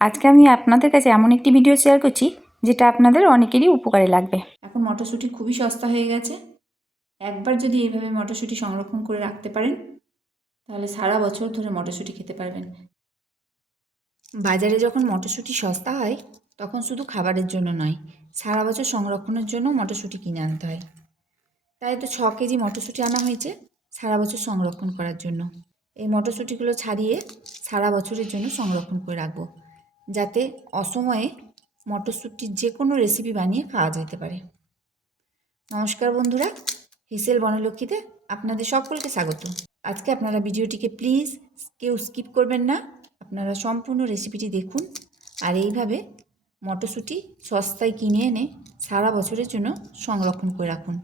আজকে আমি আপনাদের কাছে এমন একটি ভিডিও শেয়ার করছি যেটা আপনাদের অনেকেরই উপকারে লাগবে। এখন মটরশুঁটি খুবই সস্তা হয়ে গেছে। একবার যদি এইভাবে মটরশুঁটি সংরক্ষণ করে রাখতে পারেন তাহলে সারা বছর ধরে মটরশুঁটি খেতে পারবেন। বাজারে যখন মটরশুঁটি সস্তা হয় তখন শুধু খাবারের জন্য নয়, সারা বছর সংরক্ষণের জন্য মটরশুঁটি কিনে আনতে হয়। তাই তো 6 কেজি মটরশুঁটি আনা হয়েছে সারা বছর সংরক্ষণ করার জন্য। এই মটরশুঁটিগুলো ছাড়িয়ে সারা বছরের জন্য সংরক্ষণ করে রাখবো, যাতে অসময়ে মটরশুঁটির যে কোনো রেসিপি বানিয়ে খাওয়া যেতে পারে। নমস্কার বন্ধুরা, হিসেল বনলক্ষ্মীতে আপনাদের সকলকে স্বাগত। আজকে আপনারা ভিডিওটিকে প্লিজ কেউ স্কিপ করবেন না, আপনারা সম্পূর্ণ রেসিপিটি দেখুন আর এইভাবে মটরশুঁটি সস্তায় কিনে এনে সারা বছরের জন্য সংরক্ষণ করে রাখুন।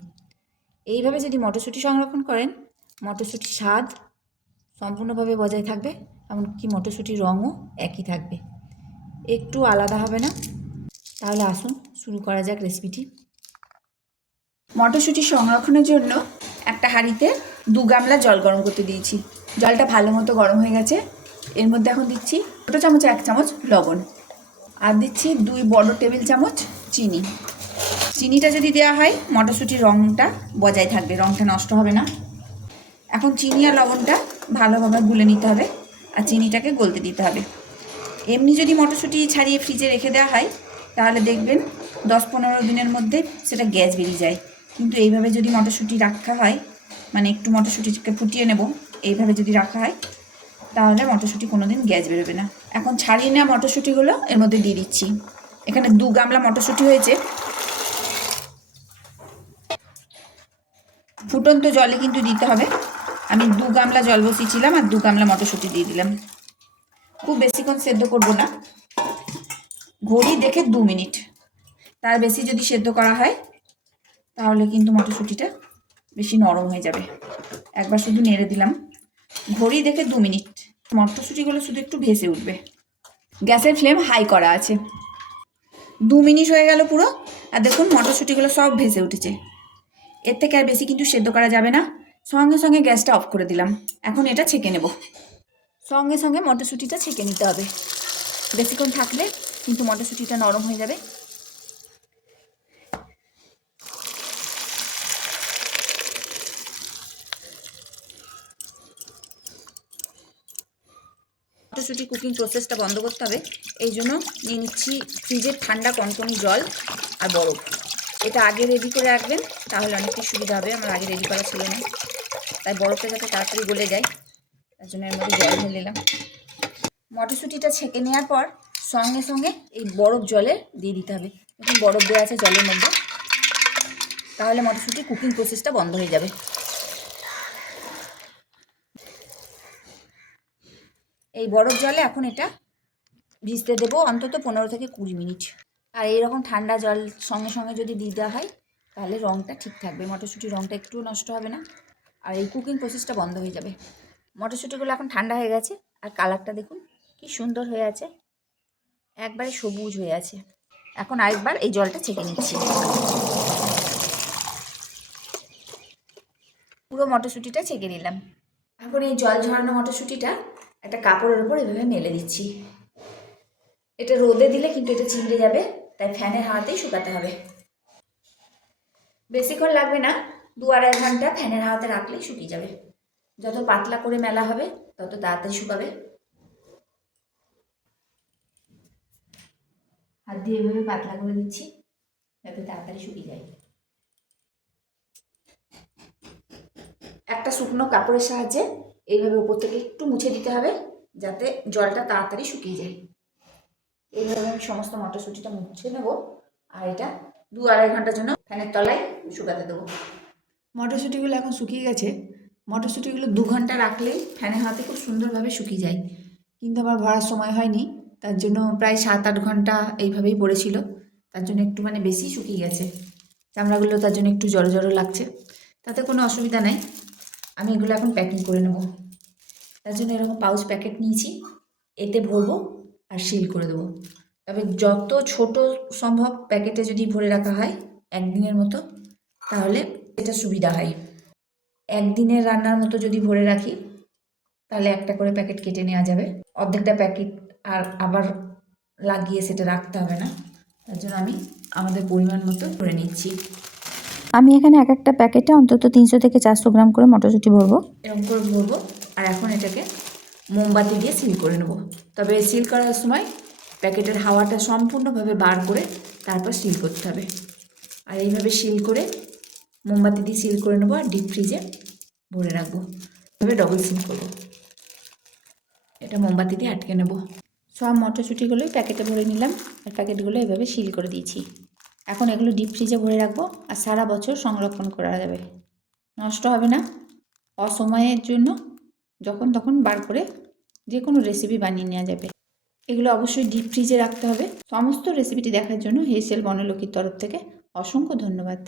এইভাবে যদি মটরশুঁটি সংরক্ষণ করেন, মটরশুঁটির স্বাদ সম্পূর্ণভাবে বজায় থাকবে, এমনকি মটরশুঁটির রঙও একই থাকবে, একটু আলাদা হবে না। তাহলে আসুন শুরু করা যাক রেসিপিটি। মটরশুঁটি সংরক্ষণের জন্য একটা হাঁড়িতে 2 গামলা জল গরম করতে দিয়েছি। জলটা ভালো মতো গরম হয়ে গেছে। এর মধ্যে এখন দিচ্ছি ছোটো চামচে 1 চামচ লবণ, আর দিচ্ছি 2 বড় টেবিল চামচ চিনি। চিনিটা যদি দেওয়া হয় মটরশুঁটির রঙটা বজায় থাকবে, রঙটা নষ্ট হবে না। এখন চিনি আর লবণটা ভালোভাবে গুলে নিতে হবে আর চিনিটাকে গলতে দিতে হবে। এমনি যদি মটরশুঁটি ছাড়িয়ে ফ্রিজে রেখে দেওয়া হয় তাহলে দেখবেন 10-15 দিনের মধ্যে সেটা গ্যাস বেরিয়ে যায়। কিন্তু এইভাবে যদি মটরশুঁটি রাখা হয়, মানে একটু মটরশুঁটিকে ফুটিয়ে নেব, এইভাবে যদি রাখা হয় তাহলে মটরশুঁটি কোনো দিন গ্যাস বেরোবে না। এখন ছাড়িয়ে নেওয়া মটরশুঁটিগুলো এর মধ্যে দিয়ে দিচ্ছি। এখানে 2 গামলা মটরশুঁটি হয়েছে। ফুটন্ত জলে কিন্তু দিতে হবে। আমি 2 গামলা জল বসিয়েছিলাম আর 2 গামলা মটরশুঁটি দিয়ে দিলাম। খুব বেশিক্ষণ সেদ্ধ করব না, ঘড়ি দেখে 2 মিনিট। তার বেশি যদি সেদ্ধ করা হয় তাহলে কিন্তু মটরশুঁটিটা বেশি নরম হয়ে যাবে। একবার শুধু নেড়ে দিলাম, ঘড়ি দেখে 2 মিনিট। মটরশুঁটিগুলো শুধু একটু ভেসে উঠবে। গ্যাসের ফ্লেম হাই করা আছে। 2 মিনিট হয়ে গেল পুরো, আর দেখুন মটরশুঁটিগুলো সব ভেসে উঠেছে। এর থেকে আর বেশি কিন্তু সেদ্ধ করা যাবে না। সঙ্গে সঙ্গে গ্যাসটা অফ করে দিলাম। এখন এটা ছেঁকে নেব। সঙ্গে সঙ্গে মটরশুঁটিটা ছেঁকে নিতে হবে, বেশিক্ষণ থাকলে কিন্তু মটরশুঁটিটা নরম হয়ে যাবে। মটরশুঁটি কুকিং প্রসেসটা বন্ধ করতে হবে, এই জন্য নিয়ে নিচ্ছি ফ্রিজের ঠান্ডা কনকনি জল আর বরফ। এটা আগে রেডি করে রাখবেন, তাহলে অনেকটাই সুবিধা হবে। আমার আগে রেডি করা ছিল না, তাই বরফটা যাতে তাড়াতাড়ি গলে যায় তার জন্য এর মধ্যে জল ঢেলে নিলাম। মটরশুঁটিটা ছেঁকে নেওয়ার পর সঙ্গে সঙ্গে এই বরফ জলে দিয়ে দিতে হবে। এখন বরফ দেওয়া আছে জলের মধ্যে, তাহলে মটরশুঁটি কুকিং প্রসেসটা বন্ধ হয়ে যাবে। এই বরফ জলে এখন এটা ভিজতে দেবো অন্তত 15 থেকে 20 মিনিট। আর এইরকম ঠান্ডা জল সঙ্গে সঙ্গে যদি দিয়ে দেওয়া হয় তাহলে রঙটা ঠিক থাকবে, মটরশুঁটির রঙটা একটুও নষ্ট হবে না, আর এই কুকিং প্রসেসটা বন্ধ হয়ে যাবে। মটরশুঁটিগুলো এখন ঠান্ডা হয়ে গেছে আর কালারটা দেখুন কি সুন্দর হয়ে আছে, একবারে সবুজ হয়ে আছে। এখন আরেকবার এই জলটা ছেঁকে নিচ্ছি। পুরো মটরশুঁটিটা ছেঁকে নিলাম। এখন এই জল ঝরানো মটরশুঁটিটা একটা কাপড়ের উপর এভাবে মেলে দিচ্ছি। এটা রোদে দিলে কিন্তু এটা ছিঁড়ে যাবে, তাই ফ্যানের হাওয়াতেই শুকাতে হবে। বেশিক্ষণ লাগবে না, 2-2.5 ঘন্টা ফ্যানের হাওয়াতে রাখলেই শুকিয়ে যাবে। যত পাতলা করে মেলা হবে তত তাড়াতাড়ি শুকাবে। হাত দিয়ে এভাবে পাতলা করে দিচ্ছি যাতে তাড়াতাড়ি শুকিয়ে যায়। একটা শুকনো কাপড়ের সাহায্যে এইভাবে উপর থেকে একটু মুছে দিতে হবে যাতে জলটা তাড়াতাড়ি শুকিয়ে যায়। এইভাবে আমি সমস্ত মটরশুঁটিটা মুছে নেব আর এটা 2-2.5 ঘন্টার জন্য ফ্যানের তলায় শুকাতে দেবো। মটরশুঁটিগুলো এখন শুকিয়ে গেছে। মটরশুঁটিগুলো 2 ঘন্টা রাখলেই ফ্যানের হাতে খুব সুন্দরভাবে শুকিয়ে যায়, কিন্তু আমার ভরার সময় হয়নি, তার জন্য প্রায় 7-8 ঘন্টা এইভাবেই পড়েছিল, তার জন্য একটু বেশি শুকিয়ে গেছে। চামড়াগুলো তার জন্য একটু জড়ো জড়ো লাগছে, তাতে কোনো অসুবিধা নাই। আমি এগুলো এখন প্যাকিং করে নেব, তার জন্য এরকম পাউচ প্যাকেট নিয়েছি, এতে ভরবো আর সিল করে দেবো। তবে যত ছোট সম্ভব প্যাকেটে যদি ভরে রাখা হয় একদিনের মতো তাহলে এটা সুবিধা হয়। একদিনের রান্নার মতো যদি ভরে রাখি তাহলে একটা করে প্যাকেট কেটে নেওয়া যাবে, অর্ধেকটা প্যাকেট আর আবার লাগিয়ে সেটা রাখতে হবে না, তার জন্য আমি আমাদের পরিমাণ মতো করে নিচ্ছি। আমি এখানে এক একটা প্যাকেটে অন্তত 300 থেকে 400 গ্রাম করে মটরশুঁটি ভরবো। এরকম করে ভরবো। আর এখন এটাকে মোমবাতি দিয়ে সিল করে নেব। তবে সিল করার সময় প্যাকেটের হাওয়াটা সম্পূর্ণভাবে বার করে তারপর সিল করতে হবে। আর এইভাবে সিল করে মোমবাতি দিয়ে সিল করে নেবো আর ডিপ ফ্রিজে ভরে রাখবো। এভাবে ডবল সিল করবো। এটা মোমবাতি দিয়ে আটকে নেব। সব মটরশুঁটিগুলোই প্যাকেটে ভরে নিলাম আর প্যাকেটগুলো এভাবে সিল করে দিয়েছি। এখন এগুলো ডিপ ফ্রিজে ভরে রাখবো আর সারা বছর সংরক্ষণ করা যাবে, নষ্ট হবে না। অসময়ের জন্য যখন তখন বার করে যে কোনো রেসিপি বানিয়ে নেওয়া যাবে। এগুলো অবশ্যই ডিপ ফ্রিজে রাখতে হবে। সমস্ত রেসিপিটি দেখার জন্য হেসেল বনলক্ষ্মীর তরফ থেকে অসংখ্য ধন্যবাদ।